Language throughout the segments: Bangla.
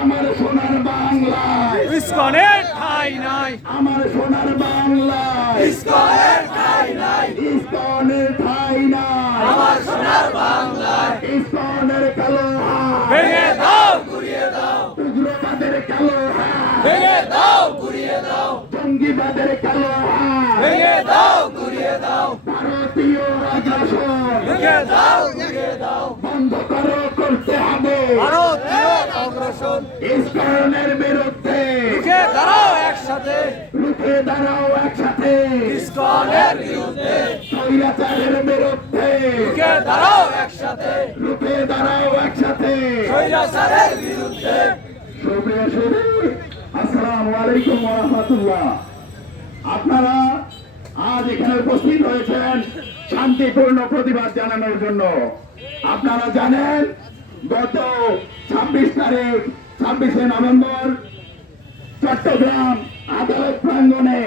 আমার সোনার বাংলায় ইসকনের ঠাঁই নাই, আমার সোনার বাংলায় ইসকনের ঠাঁই নাই, ইসকনের ঠাঁই নাই, আমার সোনার বাংলায়। ইসকনের কালো হাত ভেঙে দাও, গুড়িয়ে দাও, উগ্রবাদের কালো হাত, ভেঙে দাও, গুড়িয়ে দাও, জঙ্গিবাদের কালো হাত, ভেঙে দাও, গুড়িয়ে দাও, ভারতীয় আগ্রাসন ভেঙে দাও, গুড়িয়ে দাও। বন্ধ করতে হবে ভারতীয় অগ্রাসন ইসকনের বিরুদ্ধে রুখে দাঁড়াও একসাথে, রুখে দাঁড়াও একসাথে ইসকনের বিরুদ্ধে স্বৈরাচারের বিরুদ্ধে রুখে দাঁড়াও একসাথে, রুখে দাঁড়াও একসাথে। স্বৈরাচারের বিরুদ্ধে। সুপ্রিয় সুধী, আসসালামু আলাইকুম ওয়া রাহমাতুল্লাহ। আপনারা আজ এখানে উপস্থিত হয়েছেন শান্তিপূর্ণ প্রতিবাদ জানানোর জন্য। আপনারা জানেন গত 26শে নভেম্বর চট্টগ্রাম আদালত প্রাঙ্গণে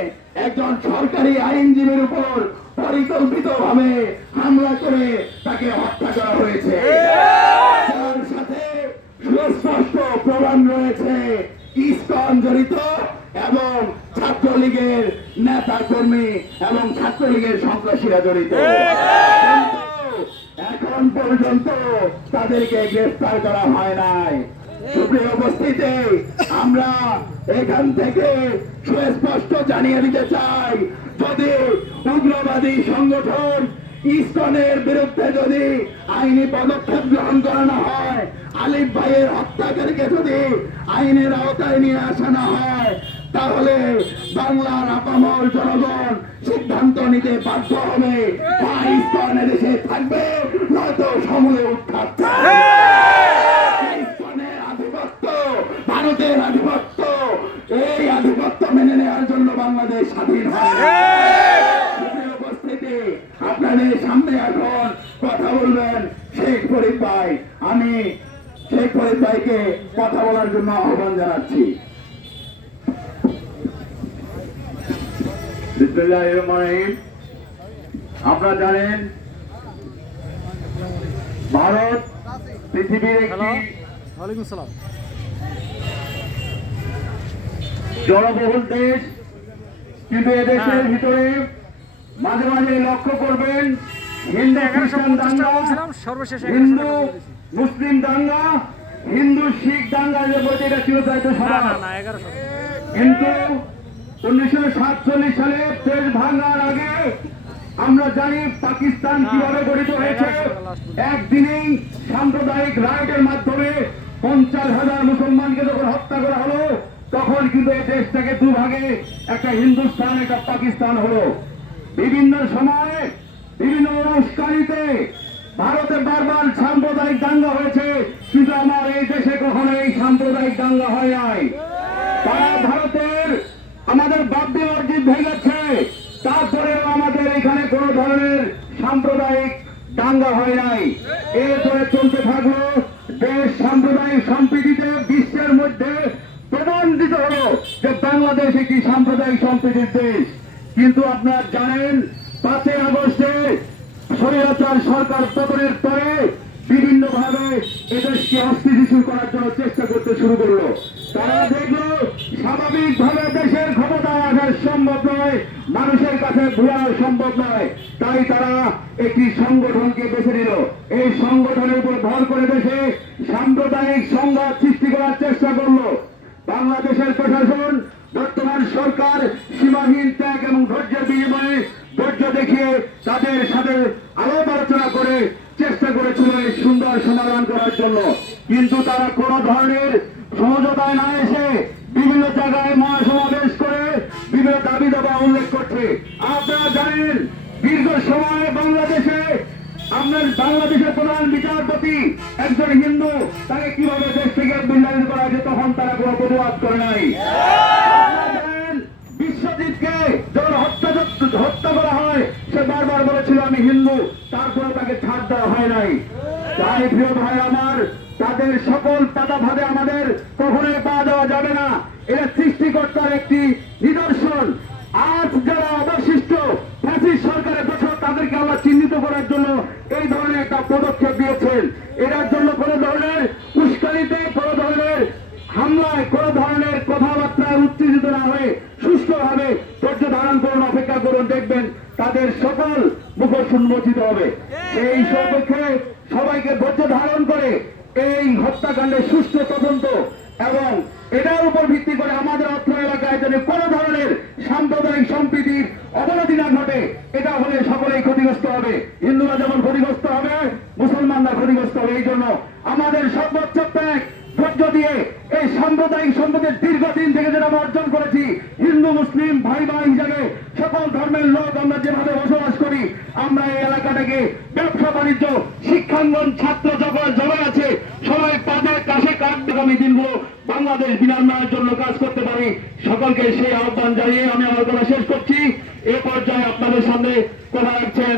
একজন সরকারি আইনজীবীর উপর পরিকল্পিতভাবে হামলা করে তাকে হত্যা করা হয়েছে। তার সাথে সুস্পষ্ট প্রমাণ রয়েছে ইসকন জড়িত এবং ছাত্রলীগের নেতা কর্মী এবং ছাত্রলীগের সন্ত্রাসীরা জড়িত। এখন পর্যন্ত তাদেরকে গ্রেফতার করা হয় নাই। সুপ্রিয় উপস্থিতি, আমরা এখান থেকে সুস্পষ্ট জানিয়ে দিতে চাই, যদি উগ্রবাদী সংগঠন ইসকনের বিরুদ্ধে যদি আইনি পদক্ষেপ গ্রহণ করানো হয়, আলিফ ভাইয়ের হত্যাকারীকে যদি আইনের আওতায় নিয়ে আসা না হয়, তাহলে বাংলার আপামর জনগণ সিদ্ধান্ত নিতে বাধ্য হবে, হয় ইসকন দেশে থাকবে নয়তো সমূলে উৎখাত। ইসকনের আধিপত্য, ভারতের আধিপত্য, এই আধিপত্য মেনে নেওয়ার জন্য বাংলাদেশ স্বাধীন হয়। উপস্থিতি, আপনাদের সামনে এখন কথা বলবেন শেখ ফরিদ ভাই। আমি শেখ ফরিদ ভাইকে কথা বলার জন্য আহ্বান জানাচ্ছি। আপনারা জানেন ভারত পৃথিবীর একটি জনবহুল দেশ, কিন্তু এদেশের ভিতরে মাঝে মাঝে লক্ষ্য করবেন হিন্দু খ্রিস্টান দাঙ্গা, হিন্দু মুসলিম দাঙ্গা, হিন্দু শিখ দাঙ্গা, যে বলতে এটা চিরচারিত স্বভাব। কিন্তু 1947 সালে দেশ ভাঙার আগে আমরা জানি পাকিস্তান কিভাবে গঠিত হয়েছে। একদিনেই সাম্প্রদায়িক রাইটের মাধ্যমে 50,000 মুসলমানকে যখন হত্যা করা হলো, তখন কিন্তু এই দেশটাকে দুভাগে, একটা হিন্দুস্তান, একটা পাকিস্তান হলো। বিভিন্ন সময়ে বিভিন্ন উস্কানিতে ভারতে বারবার সাম্প্রদায়িক দাঙ্গা হয়েছে, কিন্তু আমার এই দেশে কখনো এই সাম্প্রদায়িক দাঙ্গা হয় নাই। তারা ভারতের আমাদের বাদ্য অর্জিত ভেঙেছে, তারপরেও আমাদের এখানে কোন ধরনের সাম্প্রদায়িক দাঙ্গা হয় নাই। এরপরে চলতে থাকলো, দেশ সাম্প্রদায়িক সম্প্রীতিতে বিশ্বের মধ্যে প্রমাণিত হলো যে বাংলাদেশ একটি সাম্প্রদায়িক সম্প্রীতির দেশ। কিন্তু আপনারা জানেন 5 আগস্টে স্বৈরাচার সরকার পতনের পরে বিভিন্ন ভাবে এদেশকে অস্থিতিশীল করার জন্য চেষ্টা করতে শুরু করলো। তারা দেখলো স্বাভাবিক ভাবে দেশের ক্ষমতায় আসা সম্ভব নয়, মানুষের কাছে ঘুরানো সম্ভব নয়, তাই তারা একটি সংগঠনকে বেছে নিল। এই সংগঠনের উপর ভর করে দেশে সাম্প্রদায়িক সংঘাত সৃষ্টি করার চেষ্টা করলো। বাংলাদেশের প্রশাসন, বর্তমান সরকার সীমাহীন ত্যাগ এবং ধৈর্যের বিনিময়ে ধৈর্য দেখিয়ে তাদের সাথে আলাপ আলোচনা করে চেষ্টা করেছিল এই সুন্দর সমাধান করার জন্য। কিন্তু তারা কোন ধরনের সমঝোতায় না এসে বিভিন্ন জায়গায় মহাসমাবেশ করে বিভিন্ন দাবি দাবা উল্লেখ করছে। আপনারা জানেন দীর্ঘ সময় বাংলাদেশের প্রধান বিচারপতি একজন হিন্দু, তাকে কিভাবে দেশ থেকে বিতাড়িত করা হয়েছে, তখন তারা কোনো প্রতিবাদ করে নাই। বিশ্বজিৎকে যখন হত্যা করা হয়, সে বারবার বলেছিল আমি হিন্দু, তারপরে তাকে ছাড় দেওয়া হয় নাই। তাই প্রিয় ভাই আমার, তাদের সকল পাতা ভাবে আমাদের কখনোই পা দেওয়া যাবে না। এটা সৃষ্টিকর্তার একটি নিদর্শন। আজ যারা অবশিষ্ট ফ্যাসিস্ট সরকারের বছর, তাদেরকে আল্লাহ চিহ্নিত করার জন্য এই ধরনের একটা পদক্ষেপ দিয়েছেন। এটার জন্য কোন ধরনের উস্কানিতে, কোন ধরনের হামলায় কোন ধরনের কথাবার্তায় উত্তেজিত না হয়ে সুষ্ঠুভাবে ধৈর্য ধারণ করুন, অপেক্ষা করুন, দেখবেন তাদের সকল মুখোশ উন্মোচিত হবে। এই সপক্ষে সবাইকে ধৈর্য ধারণ করে এই হত্যাকাণ্ডের সুষ্ঠু তদন্ত এবং এটার উপর ভিত্তি করে আমাদের অর্থ এলাকায় যেন কোনো ধরনের সাম্প্রদায়িক সম্প্রীতির অবনতি না ঘটে, এটা হলে সকলেই ক্ষতিগ্রস্ত হবে। হিন্দুরা যেমন ক্ষতিগ্রস্ত হবে, মুসলমানরা ক্ষতিগ্রস্ত হবে। এই জন্য আমাদের সর্বোচ্চ ত্যাগ ধৈর্য দিয়ে এই সাম্প্রদায়িক সম্পদের দীর্ঘদিন থেকে যেটা আমরা অর্জন করেছি, হিন্দু মুসলিম ভাই ভাই হিসাবে সকল ধর্মের লোক আমরা যেভাবে বসবাস করি, আমরা এই এলাকাটাকে ব্যবসা বাণিজ্য শিক্ষাঙ্গন ছাত্র জগৎ জমে আছে, সবাই পাদের কাছে আগামী দিনগুলো বাংলাদেশ বিনির্মাণের জন্য কাজ করতে পারি। সকলকে সেই আহ্বান জানিয়ে আমি আমার কথা শেষ করছি। এ পর্যায়ে আপনাদের সামনে কথা রাখছেন